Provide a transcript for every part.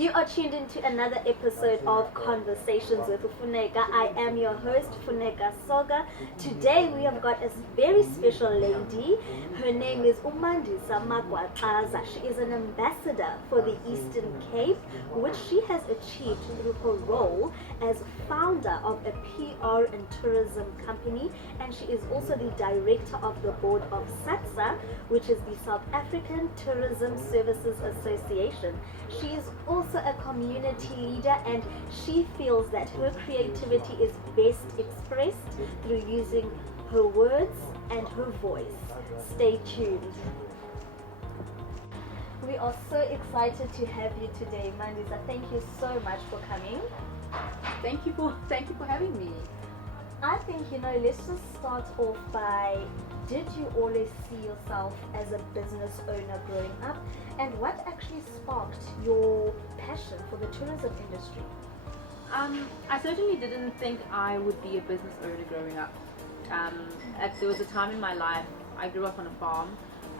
You are tuned into another episode of Conversations with Funeka. I am your host, Funeka Soga. Today we have got a very special lady. Her name is Mandisa Magwaxaza. She is an ambassador for the Eastern Cape, which she has achieved through her role as founder of a PR and tourism company, and she is also the director of the board of SATSA, which is the South African Tourism Services Association. She is also a community leader, and she feels that her creativity is best expressed through using her words and her voice. Stay tuned. We are so excited to have you today, Mandisa. Thank you so much for coming. Thank you for having me. I think, let's just start off by, did you always see yourself as a business owner growing up? And what actually sparked your passion for the tourism industry? I certainly didn't think I would be a business owner growing up. There was a time in my life, I grew up on a farm.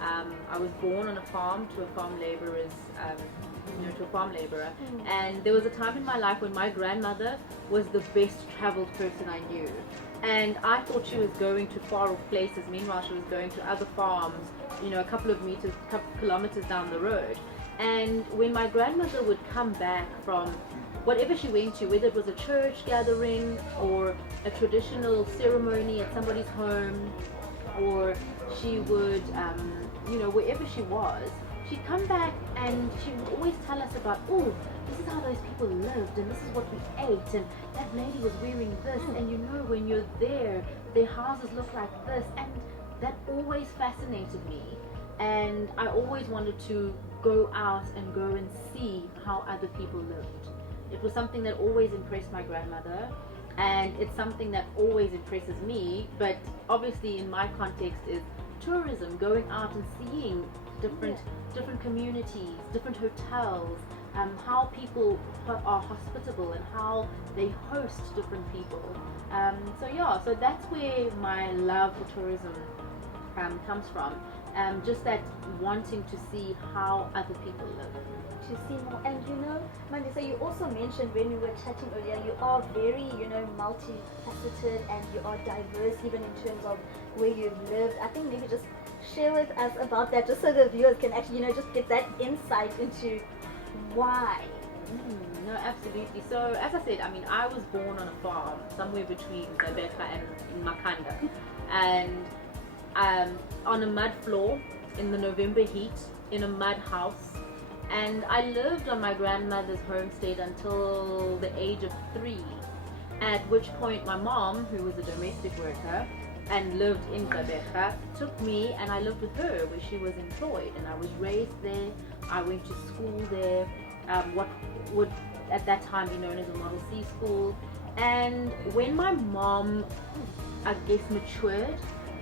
I was born on a farm to a farm laborer, and there was a time in my life when my grandmother was the best traveled person I knew, and I thought she was going to far off places. Meanwhile, she was going to other farms, a couple of kilometers down the road. And when my grandmother would come back from whatever she went to, whether it was a church gathering or a traditional ceremony at somebody's home, or she would wherever she was, she'd come back and she would always tell us about, oh, this is how those people lived, and this is what we ate, and that lady was wearing this, and when you're there, their houses look like this. And that always fascinated me, and I always wanted to go out and go and see how other people lived. It was something that always impressed my grandmother, and it's something that always impresses me, but obviously in my context is tourism, going out and seeing different communities, different hotels, how people are hospitable and how they host different people. So that's where my love for tourism comes from. Just that wanting to see how other people live. To see more. And Mandisa, you also mentioned when we were chatting earlier, you are very, multifaceted, and you are diverse even in terms of where you've lived. I think maybe just share with us about that, just so the viewers can actually, just get that insight into why. No, absolutely. So as I said, I was born on a farm somewhere between Gqeberha and Makanda, and on a mud floor in the November heat in a mud house. And I lived on my grandmother's homestead until the age of 3, at which point my mom, who was a domestic worker and lived in Gqeberha, took me and I lived with her where she was employed, and I was raised there. I went to school there, what would at that time be known as a Model C school. And when my mom, I guess, matured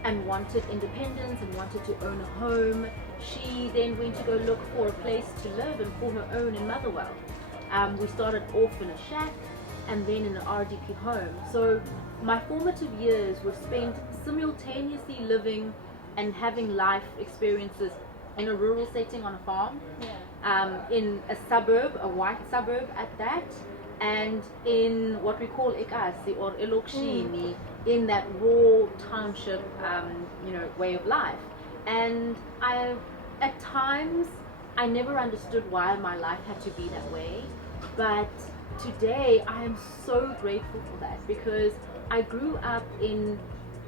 and wanted independence and wanted to own a home, she then went to go look for a place to live and call her own in Motherwell. We started off in a shack and then in an RDP home. So my formative years were spent simultaneously living and having life experiences in a rural setting on a farm, in a suburb, a white suburb at that, and in what we call ikasi or elokshini, in that raw township way of life. And at times I never understood why my life had to be that way, but today I am so grateful for that, because I grew up in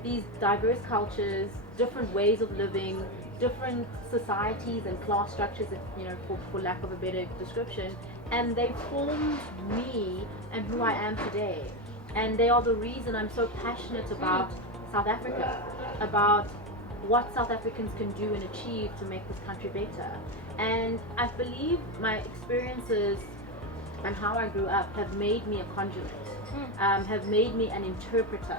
these diverse cultures, different ways of living, different societies and class structures, for lack of a better description, and they formed me and who I am today. And they are the reason I'm so passionate about South Africa, about what South Africans can do and achieve to make this country better. And I believe my experiences and how I grew up have made me a conduit, have made me an interpreter.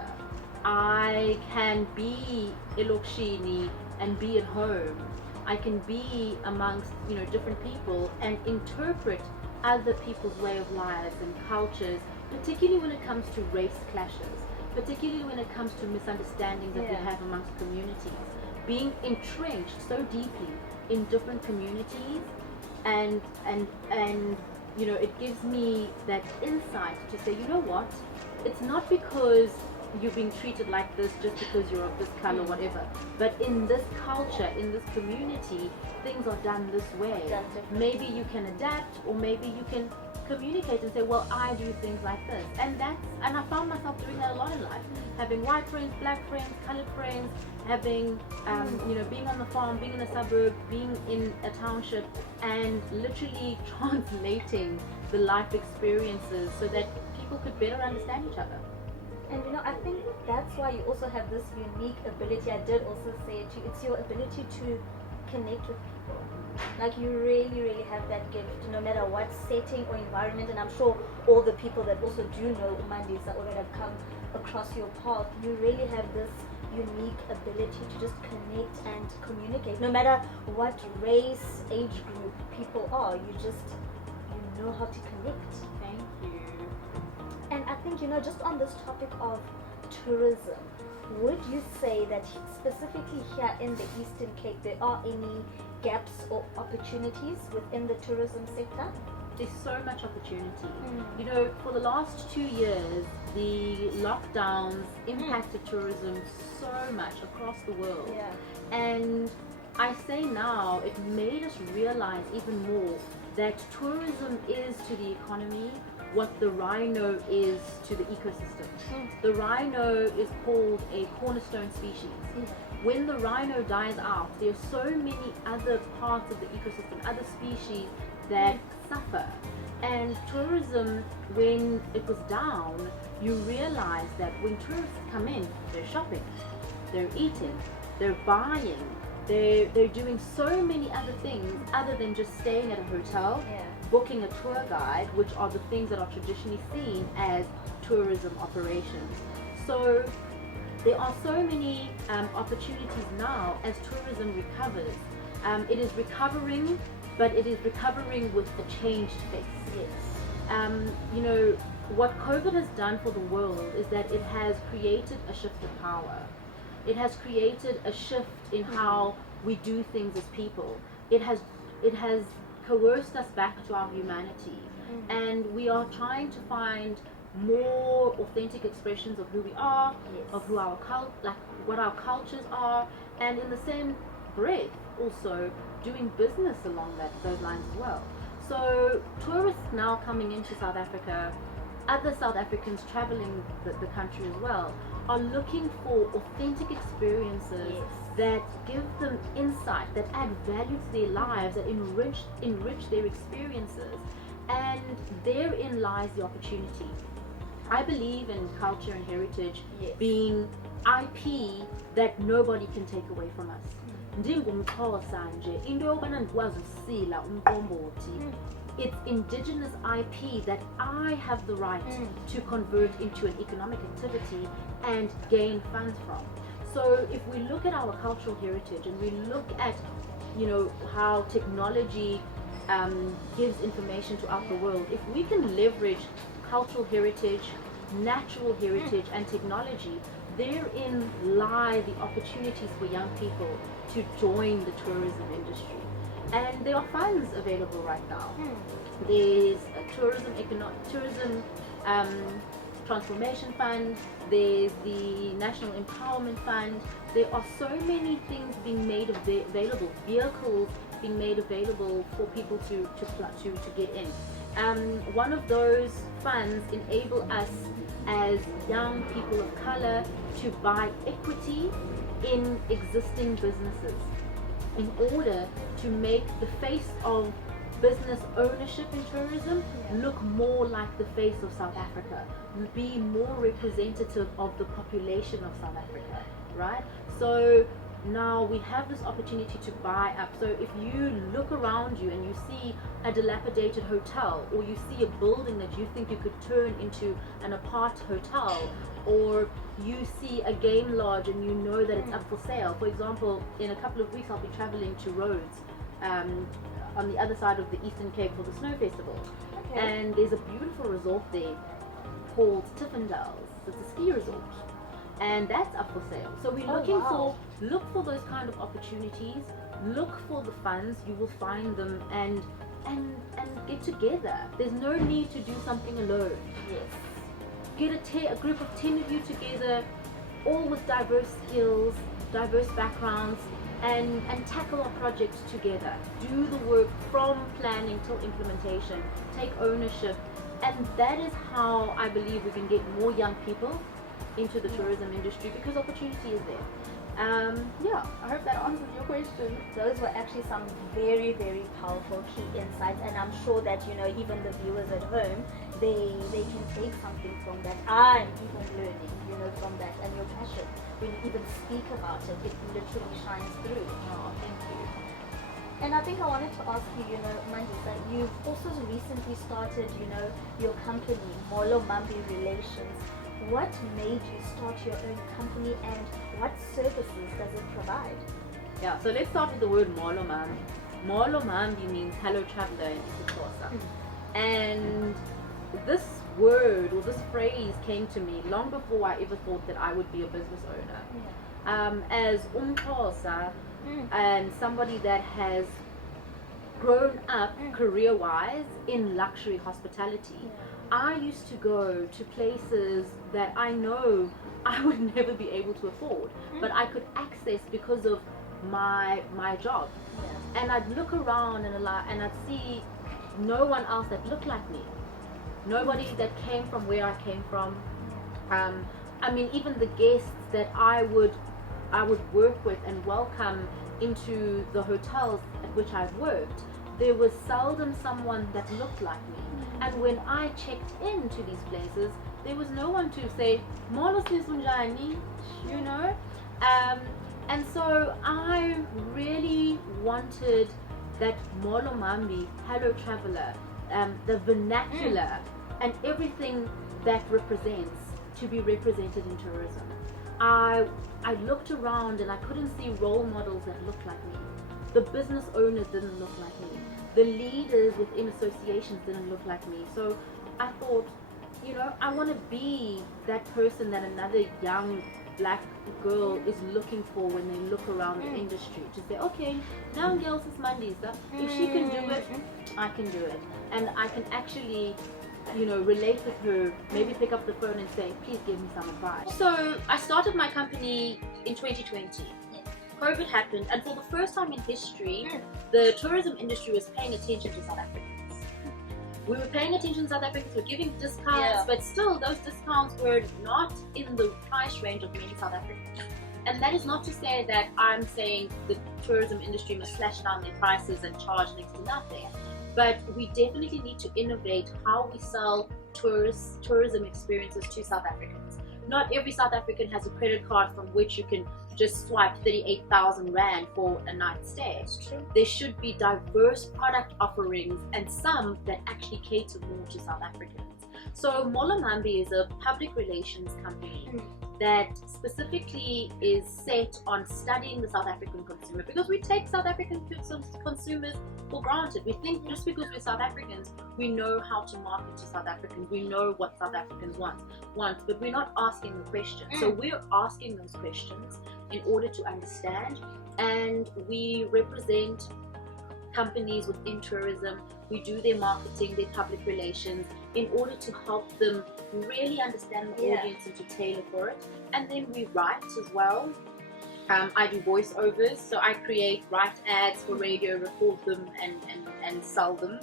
I can be elokshini and be at home. I can be amongst different people and interpret other people's way of lives and cultures, particularly when it comes to race clashes, particularly when it comes to misunderstandings that we have amongst communities. Being entrenched so deeply in different communities and it gives me that insight to say, you know what, it's not because you're being treated like this just because you're of this color, whatever, but in this culture, in this community, things are done this way. Maybe you can adapt, or maybe you can communicate and say, well, I do things like this. And I found myself doing that a lot in life, having white friends, black friends, colored friends, having being on the farm, being in a suburb, being in a township, and literally translating the life experiences so that people could better understand each other. And I think that's why you also have this unique ability. I did also say it to you, it's your ability to connect with people. Like, you really, really have that gift, no matter what setting or environment. And I'm sure all the people that also do know Mandisa or that have come across your path, you really have this unique ability to just connect and communicate. No matter what race, age group people are, you know how to connect. Thank you. And I think, just on this topic of tourism, would you say that specifically here in the Eastern Cape, there are any gaps or opportunities within the tourism sector? There's so much opportunity. For the last 2 years, the lockdowns impacted tourism so much across the world. Yeah. And I say now, it made us realize even more that tourism is to the economy what the rhino is to the ecosystem. The rhino is called a cornerstone species. When the rhino dies out, there are so many other parts of the ecosystem, other species that suffer. And tourism, when it was down, you realize that when tourists come in, they're shopping, they're eating, they're buying, they're doing so many other things other than just staying at a hotel, booking a tour guide, which are the things that are traditionally seen as tourism operations. So there are so many opportunities now as tourism recovers. It is recovering, but it is recovering with a changed face. Yes. What COVID has done for the world is that it has created a shift of power. It has created a shift in how we do things as people. It has coerced us back to our humanity, and we are trying to find more authentic expressions of who we are, of who our what our cultures are, and in the same breath also doing business along those lines as well. So tourists now coming into South Africa, other South Africans traveling the country as well, are looking for authentic experiences that give them insight, that add value to their lives, that enrich their experiences, and therein lies the opportunity. I believe in culture and heritage being IP that nobody can take away from us. NjengomXhosa nje, into yokubana ndikwazi usila umqombothi, it's indigenous IP that I have the right to convert into an economic activity and gain funds from. So if we look at our cultural heritage and we look at, how technology gives information throughout the world, if we can leverage cultural heritage, natural heritage, and technology, therein lie the opportunities for young people to join the tourism industry. And there are funds available right now. There's a tourism transformation fund, there's the National Empowerment Fund. There are so many things being made available, vehicles being made available for people to get in. One of those funds enable us as young people of color to buy equity in existing businesses in order to make the face of business ownership in tourism look more like the face of South Africa, be more representative of the population of South Africa, right? So now we have this opportunity to buy up. So if you look around you and you see a dilapidated hotel, or you see a building that you think you could turn into an apart hotel, or you see a game lodge and you know that it's up for sale. For example, in a couple of weeks I'll be traveling to Rhodes, on the other side of the Eastern Cape for the Snow Festival. And there's a beautiful resort there called Tiffindale's. It's a ski resort, and that's up for sale. So we're looking look for those kind of opportunities, look for the funds, you will find them, and and get together. There's no need to do something alone. Yes. Get a group of 10 of you together, all with diverse skills, diverse backgrounds, and tackle our projects together. Do the work from planning till implementation. Take ownership. And that is how I believe we can get more young people into the tourism industry, because opportunity is there. Yeah, I hope that answers your question. Those were actually some very, very powerful key insights, and I'm sure that, you know, even the viewers at home, they can take something from that. I'm even learning, you know, from that, and your passion. When you even speak about it, it literally shines through. Oh, thank you. And I think I wanted to ask you, you know, Mandisa, you've also recently started, you know, your company, Molo Mhambi Relations. What made you start your own company, and what services does it provide? Yeah, so let's start with the word Molo Mhambi. Molo Mhambi means hello traveler in isiXhosa. And this word or this phrase came to me long before I ever thought that I would be a business owner. As umXhosa and somebody that has grown up career-wise in luxury hospitality, I used to go to places that I know I would never be able to afford, but I could access because of my job. And I'd look around and I'd see no one else that looked like me. Nobody that came from where I came from. I mean, even the guests that I would work with and welcome into the hotels at which I've worked, there was seldom someone that looked like me. And when I checked into these places, there was no one to say, Molo Sunjani, you know? And so I really wanted that Molo Mhambi, hello traveler, the vernacular and everything that represents to be represented in tourism. I looked around and I couldn't see role models that looked like me. The business owners didn't look like me. The leaders within associations didn't look like me. So I thought, you know, I want to be that person that another young black girl is looking for when they look around the industry, to say, okay, now girls is Mandisa, if she can do it, I can do it. And I can actually, you know, relate with her, maybe pick up the phone and say, please give me some advice. So I started my company in 2020. COVID happened, and for the first time in history, the tourism industry was paying attention to South Africans. We were paying attention to South Africans, we were giving discounts, but still those discounts were not in the price range of many South Africans. And that is not to say that I'm saying the tourism industry must slash down their prices and charge next to nothing. But we definitely need to innovate how we sell tourism experiences to South Africans. Not every South African has a credit card from which you can just swipe 38,000 Rand for a night stay. That's true. There should be diverse product offerings and some that actually cater more to South Africans. So Molo Mhambi is a public relations company that specifically is set on studying the South African consumer, because we take South African consumers for granted. We think just because we're South Africans, we know how to market to South Africans, we know what South Africans want, but we're not asking the questions. So we're asking those questions in order to understand, and we represent companies within tourism. We do their marketing, their public relations, in order to help them really understand the audience and to tailor for it. And then we write as well. I do voiceovers, so I write ads for radio, record them and sell them.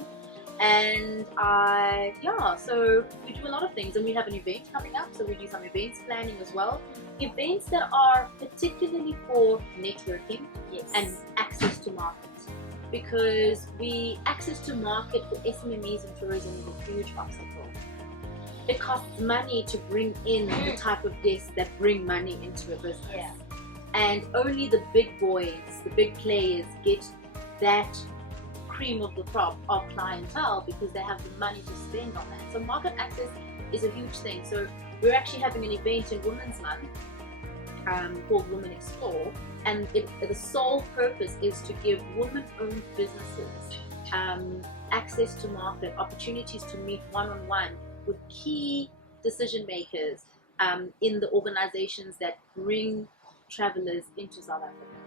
And so we do a lot of things, and we have an event coming up, so we do some events planning as well. Events that are particularly for networking and access to markets. Because access to market for SMMEs in tourism is a huge obstacle. It costs money to bring in the type of guests that bring money into a business. And only the big boys, the big players get that cream of the crop of clientele because they have the money to spend on that. So market access is a huge thing. So we're actually having an event in Women's Month called Women Explore, and the sole purpose is to give women-owned businesses access to market, opportunities to meet one-on-one with key decision makers in the organizations that bring travelers into South Africa.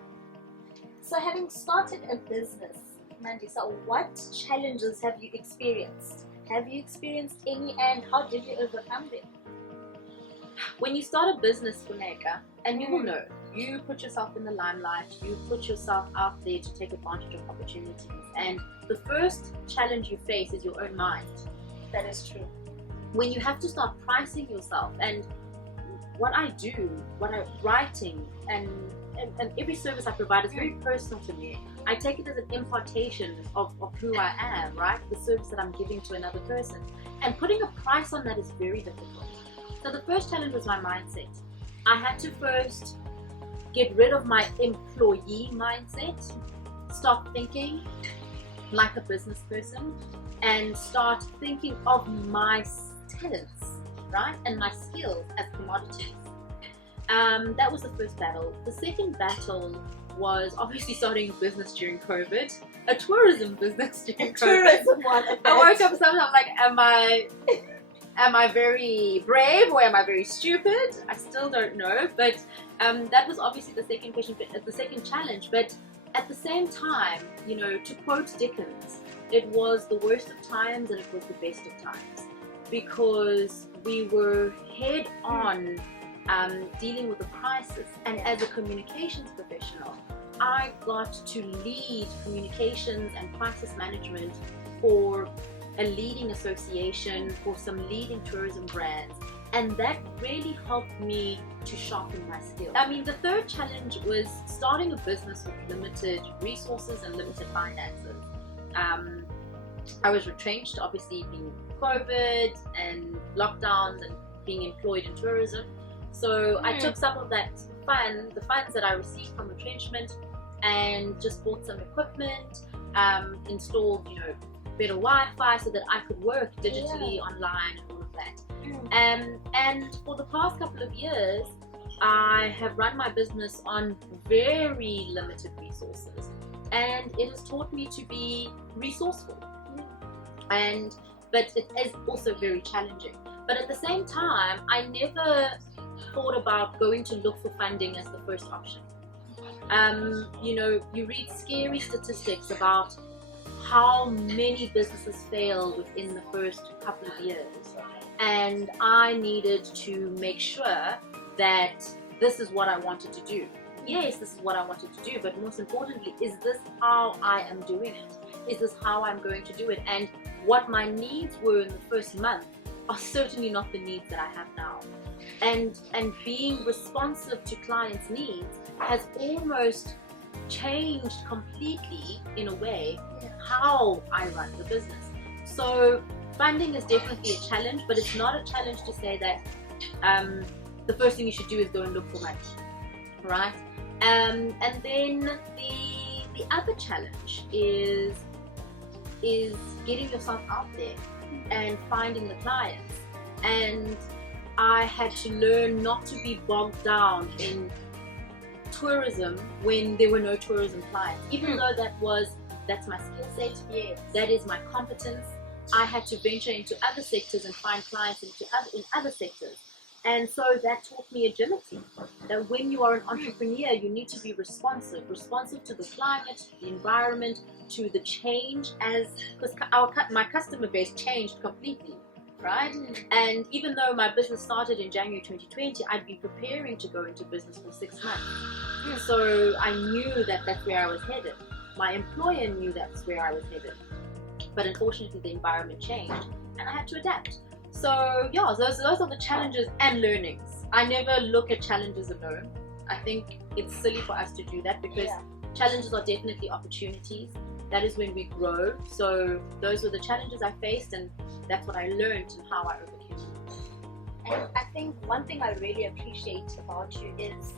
So having started a business Mandisa, what challenges have you experienced? Have you experienced any, and how did you overcome them? When you start a business, Funeka, and you will know, you put yourself in the limelight, you put yourself out there to take advantage of opportunities, and the first challenge you face is your own mind. That is true. When you have to start pricing yourself, and what I do, writing, and every service I provide is very personal to me. I take it as an impartation of who I am, right? The service that I'm giving to another person. And putting a price on that is very difficult. So the first challenge was my mindset. I had to first get rid of my employee mindset, stop thinking like a business person, and start thinking of my talents, right? And my skills as commodities. That was the first battle. The second battle was obviously starting a business during COVID, a tourism business during COVID. Tourism one. I woke up sometimes, I'm like, am I very brave or am I very stupid? I still don't know. But that was obviously the second question, the second challenge. But at the same time, you know, to quote Dickens, it was the worst of times and it was the best of times, because we were head on dealing with a crisis. And as a communications professional, I got to lead communications and crisis management for a leading association, for some leading tourism brands, and that really helped me to sharpen my skills. I mean, the third challenge was starting a business with limited resources and limited finances. I was retrenched, obviously being COVID and lockdowns and being employed in tourism. So I took some of that the funds that I received from retrenchment, and just bought some equipment, installed, you know, better Wi-Fi so that I could work digitally online and all of that. And for the past couple of years, I have run my business on very limited resources, and it has taught me to be resourceful. But it is also very challenging. But at the same time, I never thought about going to look for funding as the first option. You know, you read scary statistics about how many businesses fail within the first couple of years, and I needed to make sure that this is what I wanted to do. Yes, this is what I wanted to do, but most importantly, is this how I am doing it? Is this how I'm going to do it? And what my needs were in the first month are certainly not the needs that I have now. And being responsive to clients' needs has almost changed completely, in a way, how I run the business. So funding is definitely a challenge, but it's not a challenge to say that the first thing you should do is go and look for money, right? And then the other challenge is getting yourself out there and finding the clients. And I had to learn not to be bogged down in tourism when there were no tourism clients, even though that's my skill set. Yes. That is my competence. I had to venture into other sectors and find clients in other sectors. And so that taught me agility, that when you are an entrepreneur, you need to be responsive to the climate, the environment, to the change, because my customer base changed completely, right? And even though my business started in January 2020, I'd been preparing to go into business for 6 months. So I knew that that's where I was headed. My employer knew that's where I was headed. But unfortunately, the environment changed and I had to adapt. So yeah, those are the challenges and learnings. I never look at challenges alone. I think it's silly for us to do that, because challenges are definitely opportunities. That is when we grow. So those were the challenges I faced, and that's what I learned and how I overcame them. And I think one thing I really appreciate about you is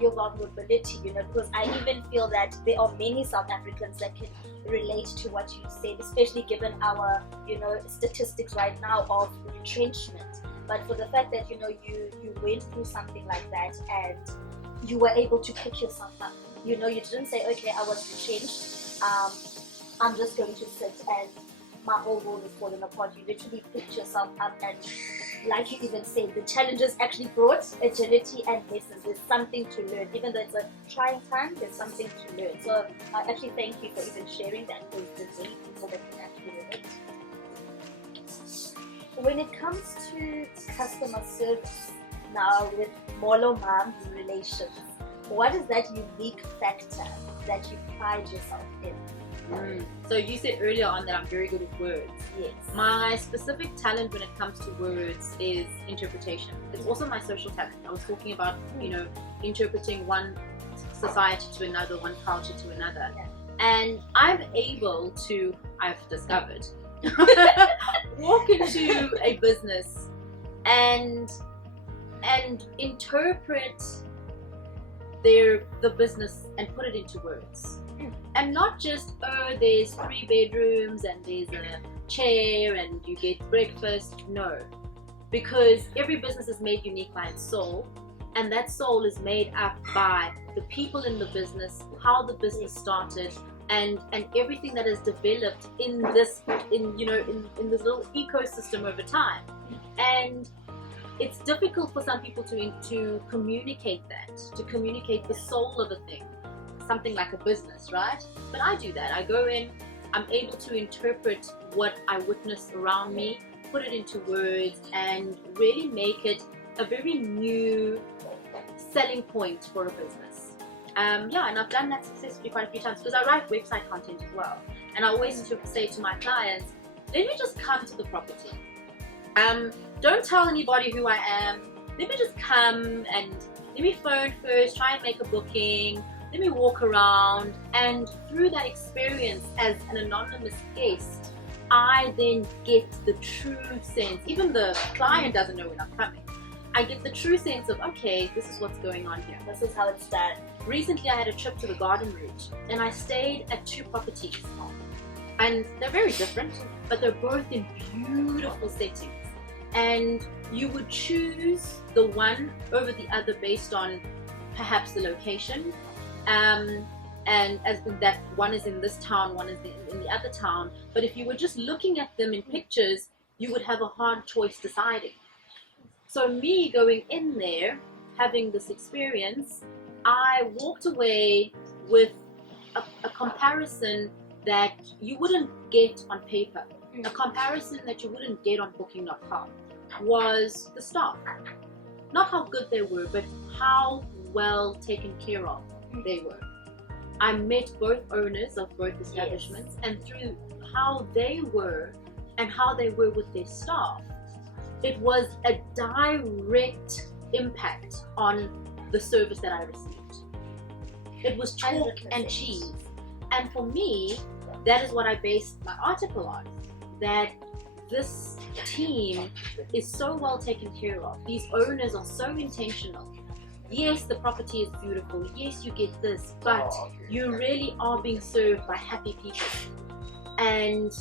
your vulnerability, you know, because I even feel that there are many South Africans that can relate to what you said, especially given our, you know, statistics right now of retrenchment. But for the fact that, you know, you went through something like that and you were able to pick yourself up. You know, you didn't say, okay, I was retrenched, I'm just going to sit and my whole world is falling apart. You literally picked yourself up and like you even said, the challenges actually brought agility and lessons. There's something to learn. Even though it's a trying time, there's something to learn. So I actually thank you for even sharing that, because there's many people that can actually relate. When it comes to customer service, now with Molo Mhambi Relations, what is that unique factor that you pride yourself in? So you said earlier on that I'm very good with words. Yes. My specific talent when it comes to words is interpretation. It's also my social talent. I was talking about, interpreting one society to another, one culture to another. Yeah. And I'm able to, I've discovered, walk into a business and interpret the business and put it into words. And not just, there's 3 bedrooms and there's a chair and you get breakfast. No, because every business is made unique by its soul, and that soul is made up by the people in the business, how the business started, and everything that is developed in this little ecosystem over time. And it's difficult for some people to communicate that, to communicate the soul of a thing, something like a business, right? But I do that. I go in, I'm able to interpret what I witness around me, put it into words, and really make it a very new selling point for a business. And I've done that successfully quite a few times, because I write website content as well. And I always say to my clients, let me just come to the property. Don't tell anybody who I am. Let me just come and let me phone first, try and make a booking. Let me walk around, and through that experience as an anonymous guest, I then get the true sense. Even the client doesn't know when I'm coming. I get the true sense of, okay, this is what's going on here. This is how it's done. Recently I had a trip to the garden route, and I stayed at 2 properties. And they're very different, but they're both in beautiful settings. And you would choose the one over the other based on perhaps the location. And as that one is in this town, one is in the other town. But if you were just looking at them in pictures, you would have a hard choice deciding. So me going in there, having this experience, I walked away with a comparison that you wouldn't get on paper. A comparison that you wouldn't get on booking.com was the staff. Not how good they were, but how well taken care of they were. I met both owners of both establishments, and through how they were and how they were with their staff, it was a direct impact on the service that I received. It was chalk and cheese. And for me, that is what I based my article on. That this team is so well taken care of. These owners are so intentional. Yes, the property is beautiful. Yes, you get this, but you really are being served by happy people. And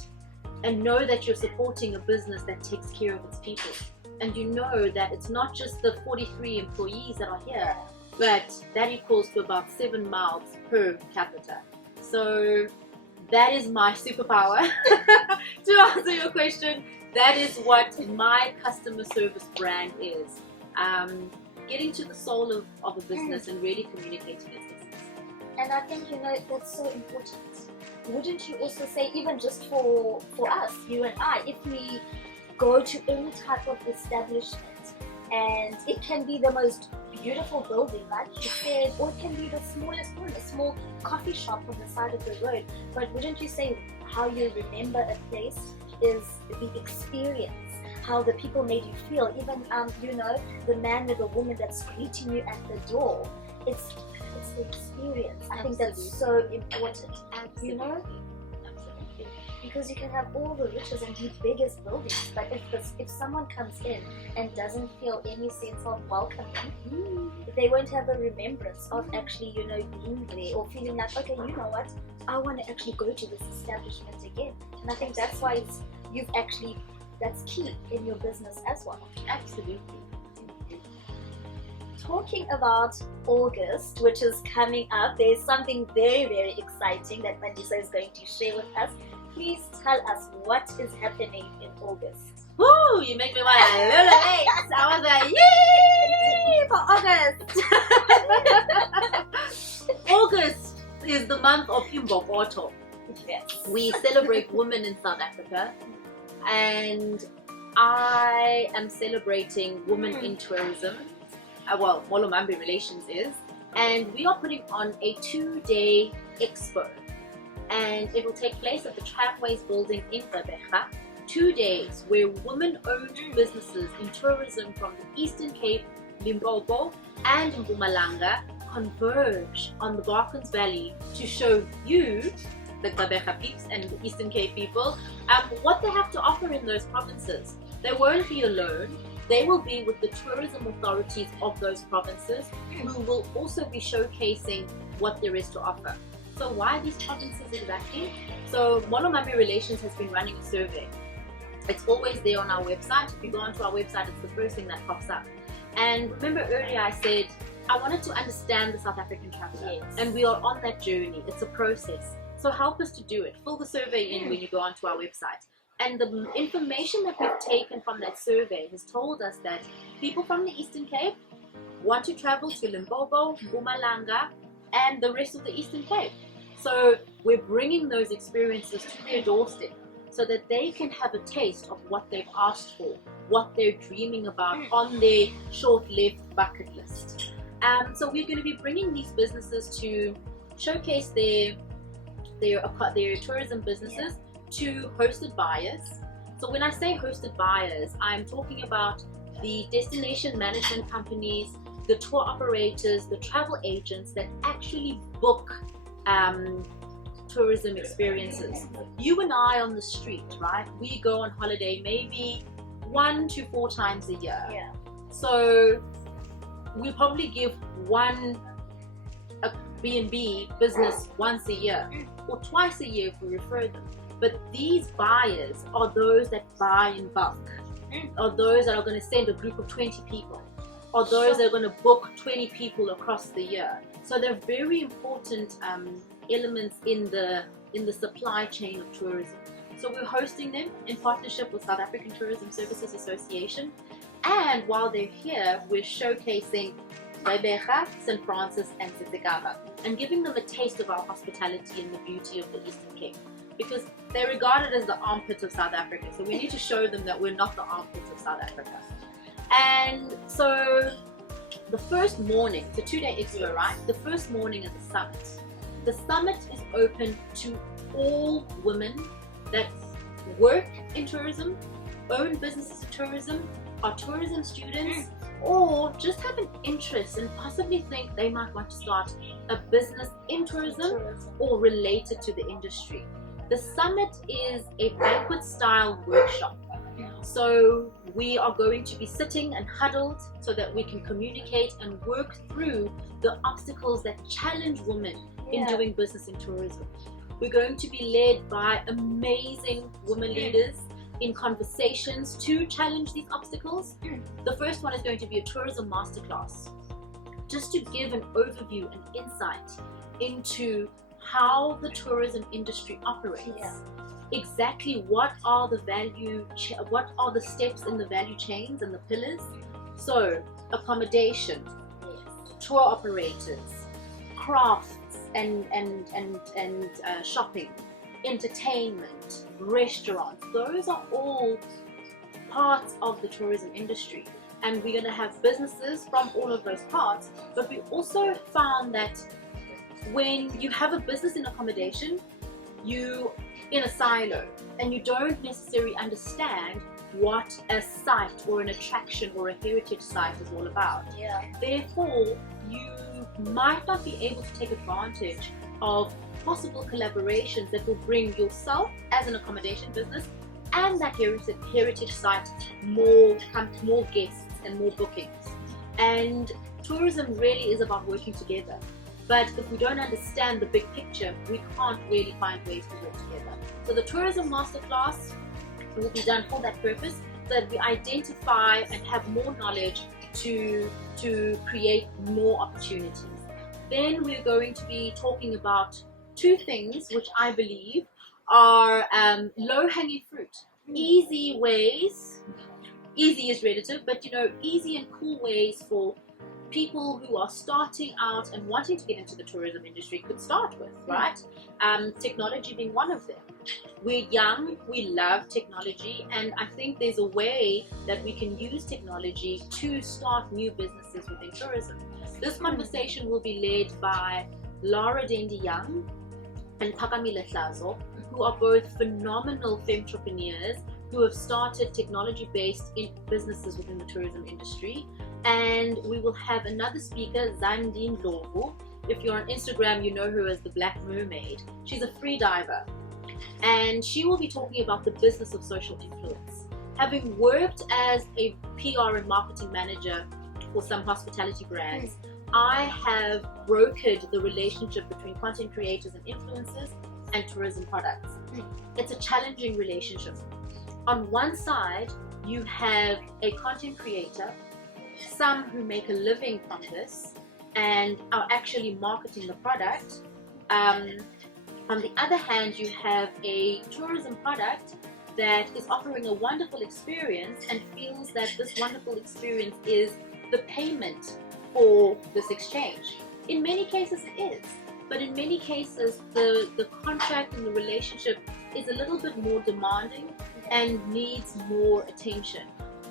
know that you're supporting a business that takes care of its people. And you know that it's not just the 43 employees that are here, but that equals to about 7 miles per capita. So that is my superpower. To answer your question, that is what my customer service brand is. Getting to the soul of a business and really communicating its business. And I think, that's so important. Wouldn't you also say, even just for us, you and I, if we go to any type of establishment, and it can be the most beautiful building, like you said, or it can be the smallest one, a small coffee shop on the side of the road, but wouldn't you say how you remember a place is the experience, how the people made you feel, even the man or the woman that's greeting you at the door, it's the experience. I think that's so important. Absolutely. Because you can have all the riches and the biggest buildings, but if someone comes in and doesn't feel any sense of welcoming, they won't have a remembrance of actually, being there, or feeling like, okay, you know what, I want to actually go to this establishment again. And I think that's why that's key in your business as well. Absolutely. Talking about August, which is coming up, there's something very, very exciting that Mandisa is going to share with us. Please tell us what is happening in August. Woo! You make me want to elevate. I was like, yay for August. August is the month of Imbokoto. Yes. We celebrate women in South Africa, and I am celebrating women in tourism. Well, Molo Mhambi Relations is, and we are putting on a 2-day expo, and it will take place at the Tramways building in Gqeberha. 2 days where women-owned businesses in tourism from the Eastern Cape, Limpopo, and Mpumalanga converge on the Barkens Valley to show you, the Gqeberha peeps and the Eastern Cape people, what they have to offer in those provinces. They won't be alone. They will be with the tourism authorities of those provinces, who will also be showcasing what there is to offer. So why these provinces exactly? So Molo Mhambi Relations has been running a survey. It's always there on our website. If you go onto our website, it's the first thing that pops up. And remember earlier I said I wanted to understand the South African traveler. Yes. And we are on that journey. It's a process. So help us to do it. Fill the survey in when you go onto our website. And the information that we've taken from that survey has told us that people from the Eastern Cape want to travel to Limpopo, Mpumalanga, and the rest of the Eastern Cape. So we're bringing those experiences to their doorstep so that they can have a taste of what they've asked for, what they're dreaming about on their short-lived bucket list. So we're going to be bringing these businesses to showcase their tourism businesses to hosted buyers. So when I say hosted buyers, I'm talking about the destination management companies, the tour operators, the travel agents that actually book tourism experiences. You and I on the street, right? We go on holiday maybe 1 to 4 times a year. Yeah. So we probably give a B&B business once a year or twice a year if we refer them. But these buyers are those that buy in bulk, are those that are going to send a group of 20 people, are those that are going to book 20 people across the year. So they're very important elements in the supply chain of tourism. So we're hosting them in partnership with South African Tourism Services Association, and while they're here, we're showcasing Gqeberha, St. Francis, and Tsitsikamma, and giving them a taste of our hospitality and the beauty of the Eastern Cape, because they're regarded as the armpits of South Africa. So we need to show them that we're not the armpits of South Africa. And so the first morning, it's a 2-day expo, right? The first morning is a summit. The summit is open to all women that work in tourism, own businesses in tourism, are tourism students, or just have an interest and possibly think they might want to start a business in tourism or related to the industry. The summit is a banquet style workshop. So we are going to be sitting and huddled so that we can communicate and work through the obstacles that challenge women in doing business in tourism. We're going to be led by amazing women leaders in conversations to challenge these obstacles. The first one is going to be a tourism masterclass, just to give an overview and insight into how the tourism industry operates. Exactly what are the steps in the value chains and the pillars. So accommodation, tour operators, crafts and shopping, entertainment, restaurants, those are all parts of the tourism industry, and we're going to have businesses from all of those parts. But we also found that when you have a business in accommodation, you in a silo, and you don't necessarily understand what a site or an attraction or a heritage site is all about. Therefore, you might not be able to take advantage of possible collaborations that will bring yourself as an accommodation business and that heritage site more guests and more bookings. And tourism really is about working together. But if we don't understand the big picture, we can't really find ways to work together. So the tourism masterclass will be done for that purpose, so that we identify and have more knowledge to create more opportunities. Then we're going to be talking about 2 things which I believe are low-hanging fruit. easy ways, easy is relative, but easy and cool ways for people who are starting out and wanting to get into the tourism industry could start with, right? Technology being one of them. We're young, we love technology, and I think there's a way that we can use technology to start new businesses within tourism. This conversation will be led by Lara Dendi Young and Pakamile Hlazo, who are both phenomenal femtrepreneurs who have started technology-based businesses within the tourism industry. And we will have another speaker, Zandine Lovu. If you're on Instagram, you know her as the Black Mermaid. She's a free diver, and she will be talking about the business of social influence. Having worked as a PR and marketing manager for some hospitality brands, I have brokered the relationship between content creators and influencers and tourism products. It's a challenging relationship. On one side, you have a content creator, some who make a living from this and are actually marketing the product. On the other hand, you have a tourism product that is offering a wonderful experience and feels that this wonderful experience is the payment for this exchange. In many cases it is, but in many cases the contract and the relationship is a little bit more demanding and needs more attention.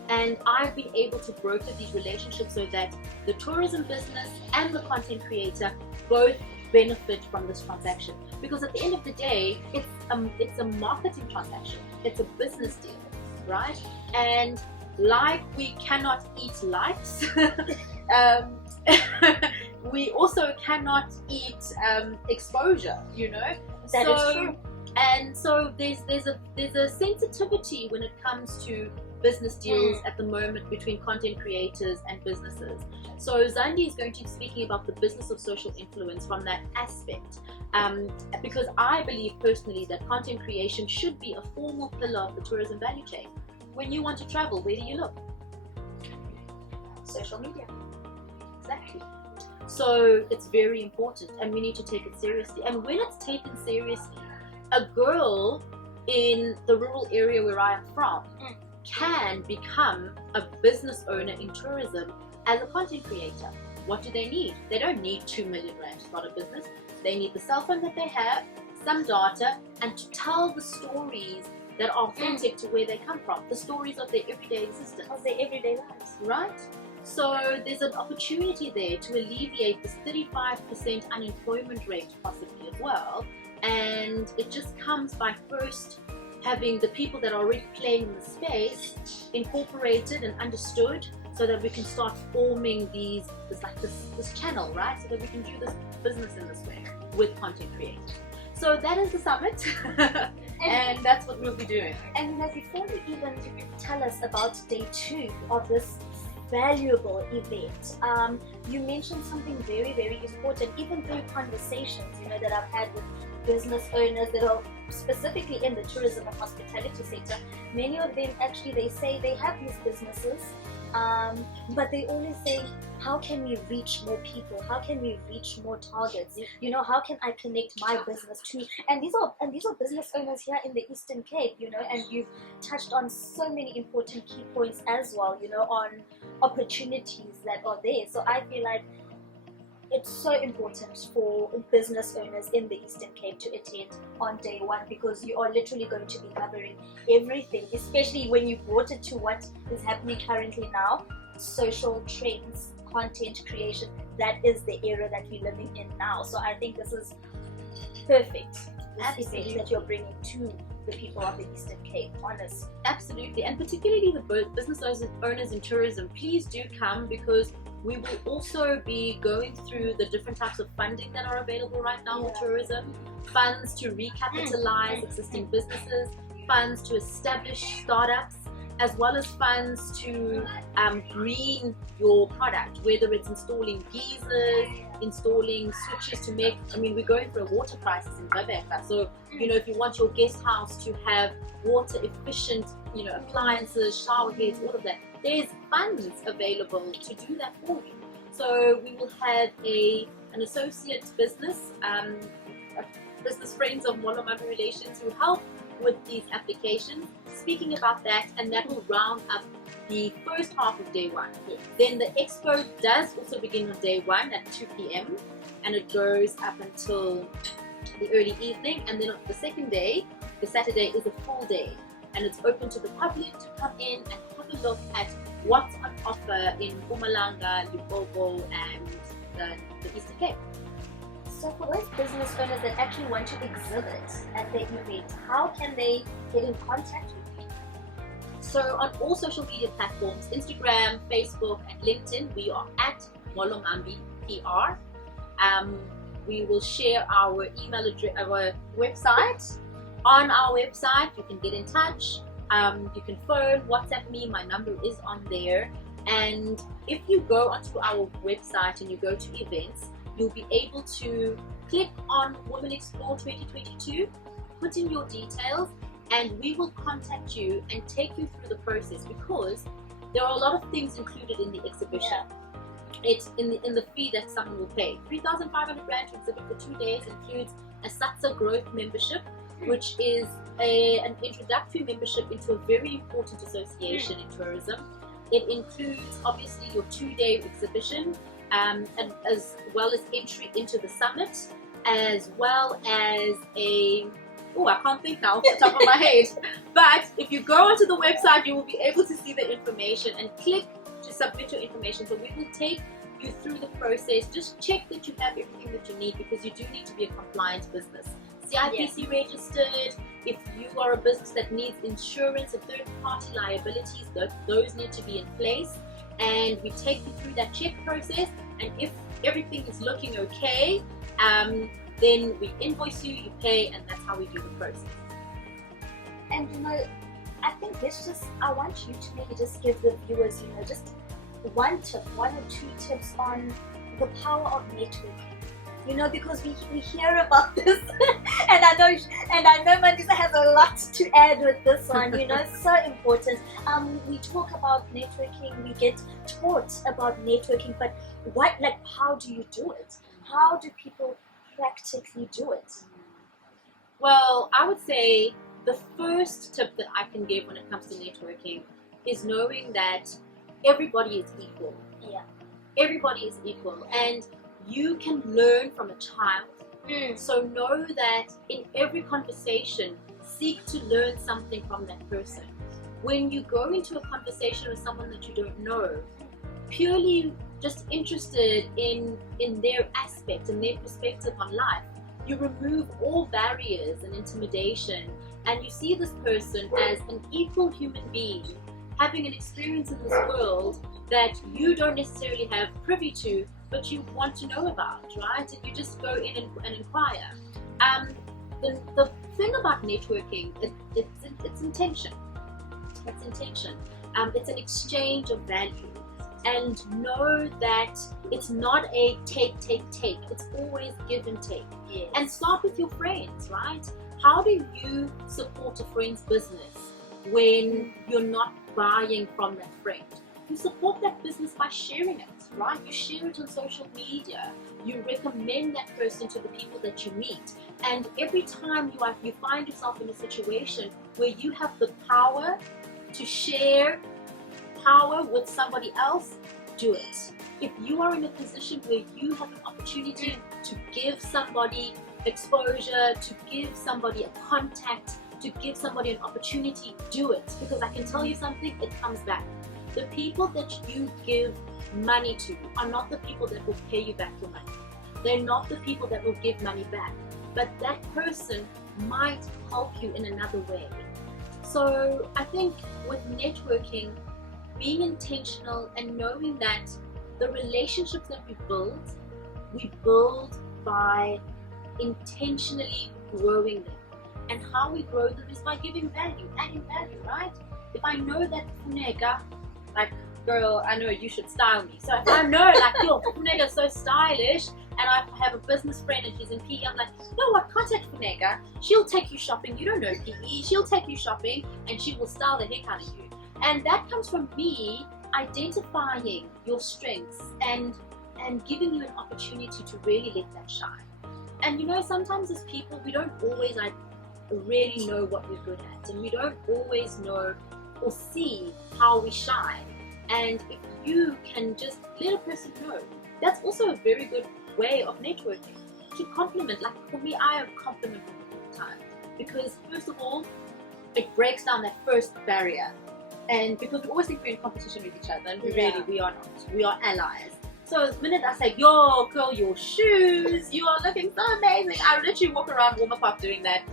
And I've been able to broker these relationships so that the tourism business and the content creator both benefit from this transaction. Because at the end of the day, it's a marketing transaction. It's a business deal, right? And like we cannot eat likes, we also cannot eat exposure. That is true. And so there's a sensitivity when it comes to business deals at the moment between content creators and businesses. So Zandi is going to be speaking about the business of social influence from that aspect, because I believe personally that content creation should be a formal pillar of the tourism value chain. When you want to travel, where do you look? Social media. Exactly. So it's very important, and we need to take it seriously. And when it's taken seriously, a girl in the rural area where I am from can become a business owner in tourism as a content creator. What do they need? They don't need 2 million rand to start a business. They need the cell phone that they have, some data, and to tell the stories that are authentic to where they come from, the stories of their everyday existence, Of their everyday lives. right? So there's an opportunity there to alleviate this 35% unemployment rate possibly as well, and it just comes by first having the people that are already playing in the space incorporated and understood, so that we can start forming this channel, right? So that we can do this business in this way with content creators. So that is the summit, and that's what we'll be doing. And before you even tell us about day 2 of this valuable event, you mentioned something very, very important, even through conversations that I've had with business owners that are specifically in the tourism and hospitality sector. Many of them actually, they say they have these businesses, but they always say, how can we reach more people? How can we reach more targets? How can I connect my business to? And these are business owners here in the Eastern Cape, and you've touched on so many important key points as well, on opportunities that are there. So I feel like it's so important for business owners in the Eastern Cape to attend on day 1, because you are literally going to be covering everything, especially when you brought it to what is happening currently now, social trends, content creation. That is the era that we're living in now. So I think this is perfect, this event that you're bringing to the people of the Eastern Cape, honest. Absolutely, and particularly the business owners in tourism, please do come, because we will also be going through the different types of funding that are available right now for tourism. Funds to recapitalize existing businesses, funds to establish startups, as well as funds to green your product, whether it's installing geysers, installing switches to make, we're going through a water crisis in Rebecca. So, if you want your guest house to have water efficient, appliances, shower heads, all of that, there's funds available to do that for you. So we will have an associate business, business friends of Molo Mhambi Relations, who help with these applications. Speaking about that, and that will round up the first half of day one. Then the expo does also begin on day one at 2 p.m. and it goes up until the early evening, and then on the second day, the Saturday, is a full day, and it's open to the public to come in and have a look at what's on offer in Mpumalanga, Limpopo, and the Eastern Cape. So for those business owners that actually want to exhibit at their event, how can they get in contact with you? So on all social media platforms, Instagram, Facebook, and LinkedIn, we are at Molo Mhambi PR. We will share our email address, our website. On our website, you can get in touch. You can phone, WhatsApp me. My number is on there. And if you go onto our website and you go to events, you'll be able to click on Women Explore 2022, put in your details, and we will contact you and take you through the process, because there are a lot of things included in the exhibition. It's in the fee that someone will pay. 3,500 rand to exhibit for 2 days includes a SATSA Growth membership, which is an introductory membership into a very important association in tourism. It includes obviously your 2-day exhibition, and as well as entry into the summit, as well as I can't think now off the top of my head. But if you go onto the website, you will be able to see the information and click to submit your information. So we will take you through the process. Just check that you have everything that you need, because you do need to be a compliant business. CIPC registered. If you are a business that needs insurance and third-party liabilities, those need to be in place. And we take you through that check process, and if everything is looking okay, then we invoice you, you pay, and that's how we do the process. And I think I want you to maybe just give the viewers, just one tip, 1 or 2 tips on the power of networking. Because we hear about this, and I know Mandisa has a lot to add with this one. It's so important. We talk about networking, we get taught about networking, but how do you do it? How do people practically do it? Well, I would say the first tip that I can give when it comes to networking is knowing that everybody is equal. Yeah. Everybody is equal, and you can learn from a child. So know that in every conversation, seek to learn something from that person. When you go into a conversation with someone that you don't know, purely just interested in their aspect and their perspective on life, you remove all barriers and intimidation, and you see this person as an equal human being having an experience in this world that you don't necessarily have privy to, but you want to know about, right? And you just go in and inquire. The thing about networking, it's intention. It's intention. It's an exchange of value. And know that it's not a take. It's always give and take. Yes. And start with your friends, right? How do you support a friend's business when you're not buying from that friend? You support that business by sharing it, right? You share it on social media. You recommend that person to the people that you meet. And every time you find yourself in a situation where you have the power to share power with somebody else, do it. If you are in a position where you have an opportunity to give somebody exposure, to give somebody a contact, to give somebody an opportunity, do it. Because I can tell you something, it comes back. The people that you give money to are not the people that will pay you back your money. They're not the people that will give money back. But that person might help you in another way. So I think with networking, being intentional and knowing that the relationships that we build by intentionally growing them. And how we grow them is by giving value, adding value, right? If I know that Funeka, like, girl, I know you should style me. So if I know, like, yo, Funeka is so stylish, and I have a business friend and she's in PE, I'm like, you know what, contact Funeka. She'll take you shopping. You don't know PE. She'll take you shopping and she will style the heck out of you. And that comes from me identifying your strengths and giving you an opportunity to really let that shine. And sometimes as people, we don't always really know what we're good at, and we don't always know or see how we shine. And if you can just let a person know, that's also a very good way of networking. To compliment, like for me, I am compliment all the time, because first of all, it breaks down that first barrier. And because we always think we're in competition with each other, and we are not. We are allies. So the minute I say, yo, girl, your shoes, you are looking so amazing, I literally walk around Warmer Park doing that.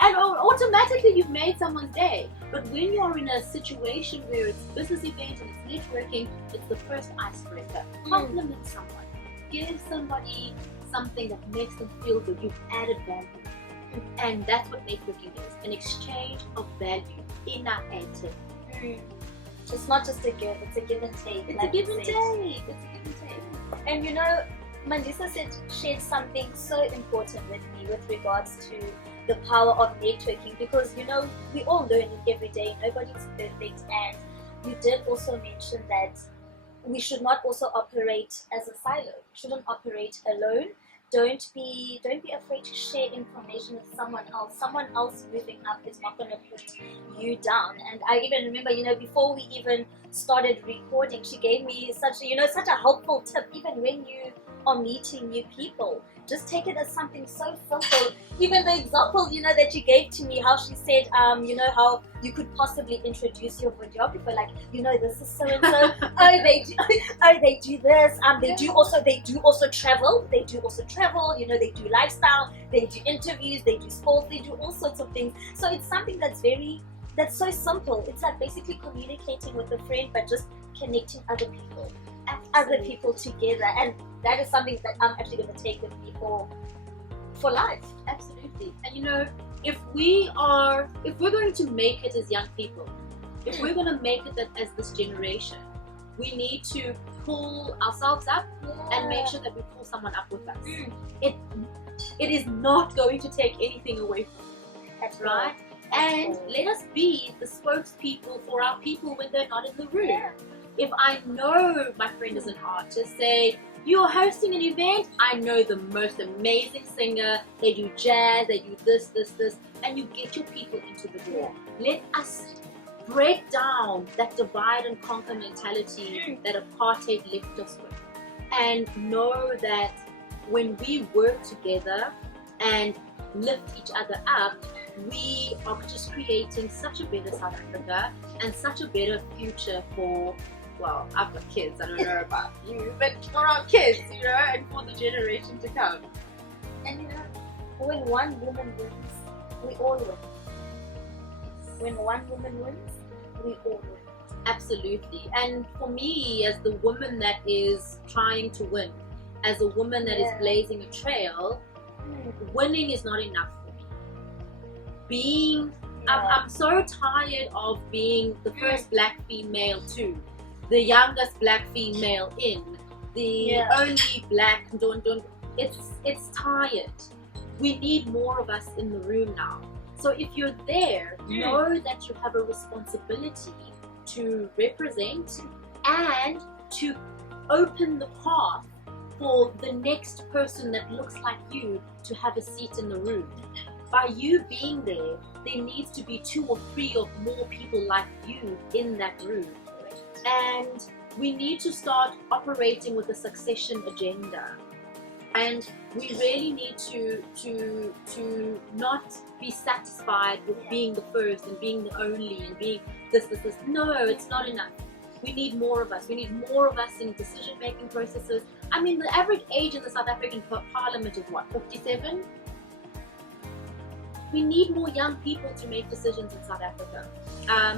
And automatically you've made someone's day. But when you're in a situation where it's business event and it's networking, it's the first icebreaker. Compliment someone. Give somebody something that makes them feel good. You've added value. And that's what networking is, an exchange of value in our ante. It's not just a give, it's a give and take. It's a give and take. It's a give and take. And you know, Mandisa shared something so important with me with regards to the power of networking, because you know, we all learn it every day, nobody's perfect, and you did also mention that we should not also operate as a silo. We shouldn't operate alone. Don't be afraid to share information with someone else. Someone else moving up is not going to put you down. And I even remember, you know, before we even started recording, she gave me such a helpful tip. Even when you are meeting new people, just take it as something so simple. Even the example, you know, that you gave to me, how she said, you know, how you could possibly introduce your videographer, like, you know, this is so and so. They do this. They do also travel. They do also travel. You know, they do lifestyle. They do interviews. They do sports. They do all sorts of things. So it's something that's so simple. It's like basically communicating with a friend, but just connecting other people together. And that is something that I'm actually going to take with me for life. Absolutely. And you know, if we're going to make it as young people, if we're going to make it as this generation, we need to pull ourselves up and make sure that we pull someone up with us. It is not going to take anything away from you. That's right. And let us be the spokespeople for our people when they're not in the room. Yeah. If I know my friend is an artist, say, you're hosting an event, I know the most amazing singer, they do jazz, they do this, and you get your people into the room. Let us break down that divide and conquer mentality that apartheid left us with. And know that when we work together and lift each other up, we are just creating such a better South Africa and such a better future for, well, I've got kids, I don't know about you, but for our kids, you know, and for the generation to come. And you know, when one woman wins, we all win. When one woman wins, we all win. Absolutely. And for me, as the woman that is trying to win, as a woman that is blazing a trail, winning is not enough for me. I'm so tired of being the first black female too, the youngest black female in, the only black it's tired. We need more of us in the room now. So if you're there, know that you have a responsibility to represent and to open the path for the next person that looks like you to have a seat in the room. By you being there, there needs to be 2 or 3 or more people like you in that room. And we need to start operating with a succession agenda. And we really need to not be satisfied with being the first and being the only and being this. No, it's not enough. We need more of us. We need more of us in decision-making processes. I mean, the average age in the South African Parliament is what, 57? We need more young people to make decisions in South Africa.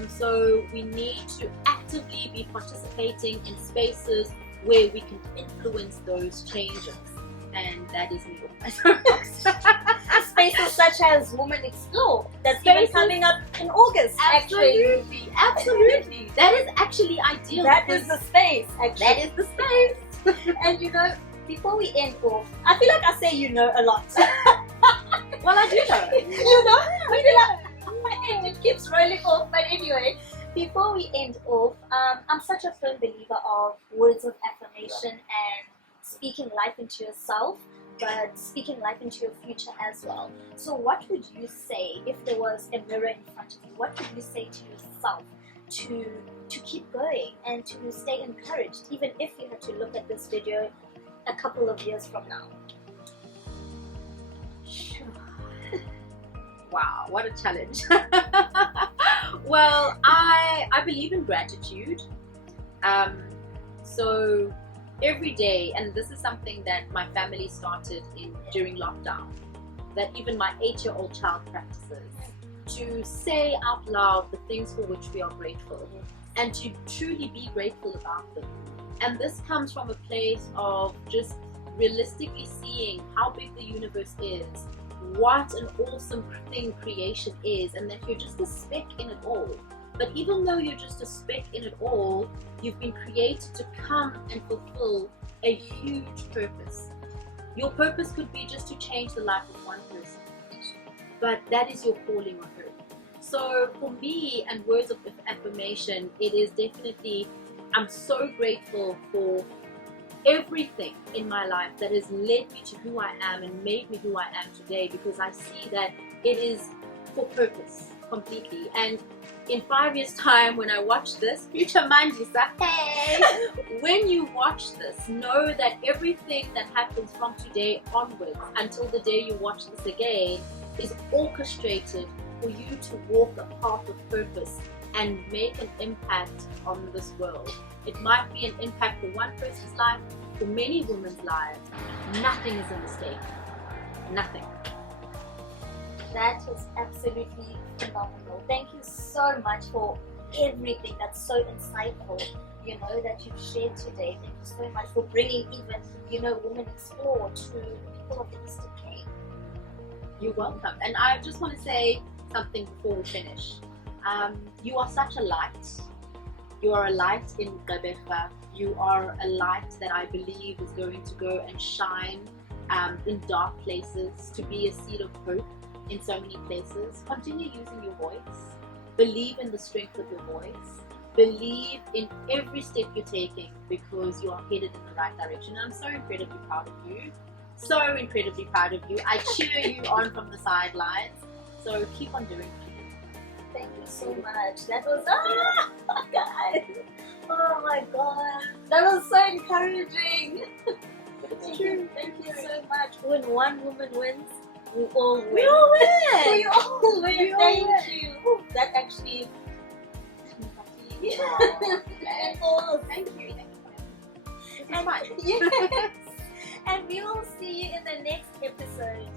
So we need to actively be participating in spaces where we can influence those changes. And that is me. Spaces such as Women Explore, that's even coming up in August. Absolutely. That is actually ideal. That is the space, actually. That is the space. And you know, before we end off, I feel like I say you know a lot. Well, I do know. You know? I feel like my engine keeps rolling off. But anyway, before we end off, I'm such a firm believer of words of affirmation and speaking life into yourself. but speaking life into your future as well. So what would you say if there was a mirror in front of you? What would you say to yourself to keep going and to stay encouraged, even if you had to look at this video a couple of years from now? Wow, what a challenge. Well, I believe in gratitude. So every day, and this is something that my family started during lockdown, that even my 8-year-old child practices, to say out loud the things for which we are grateful and to truly be grateful about them. And this comes from a place of just realistically seeing how big the universe is, what an awesome thing creation is, and that you're just a speck in it all. But even though you're just a speck in it all, you've been created to come and fulfill a huge purpose. Your purpose could be just to change the life of one person, but that is your calling on earth. So for me, and words of affirmation, it is definitely, I'm so grateful for everything in my life that has led me to who I am and made me who I am today, because I see that it is for purpose completely. And in 5 years' time, when I watch this, future Mandisa, hey, when you watch this, know that everything that happens from today onwards until the day you watch this again is orchestrated for you to walk a path of purpose and make an impact on this world. It might be an impact for one person's life, for many women's lives. Nothing is a mistake. Nothing. That was absolutely phenomenal. Thank you so much for everything. That's so insightful, that you've shared today. Thank you so much for bringing even, Women Explore to the people of the Eastern Cape. You're welcome. And I just want to say something before we finish. You are such a light. You are a light in Gqeberha. You are a light that I believe is going to go and shine in dark places, to be a seed of hope in so many places. Continue using your voice. Believe in the strength of your voice. Believe in every step you're taking, because you are headed in the right direction. And I'm so incredibly proud of you. So incredibly proud of you. I cheer you on from the sidelines. So keep on doing it. Thank you so much. That was, guys. Oh my God. That was so encouraging. Thank you so much. When one woman wins, we all win. We all win. We all win. Thank you. That actually. Oh, Thank you. And, yes. And we will see you in the next episode.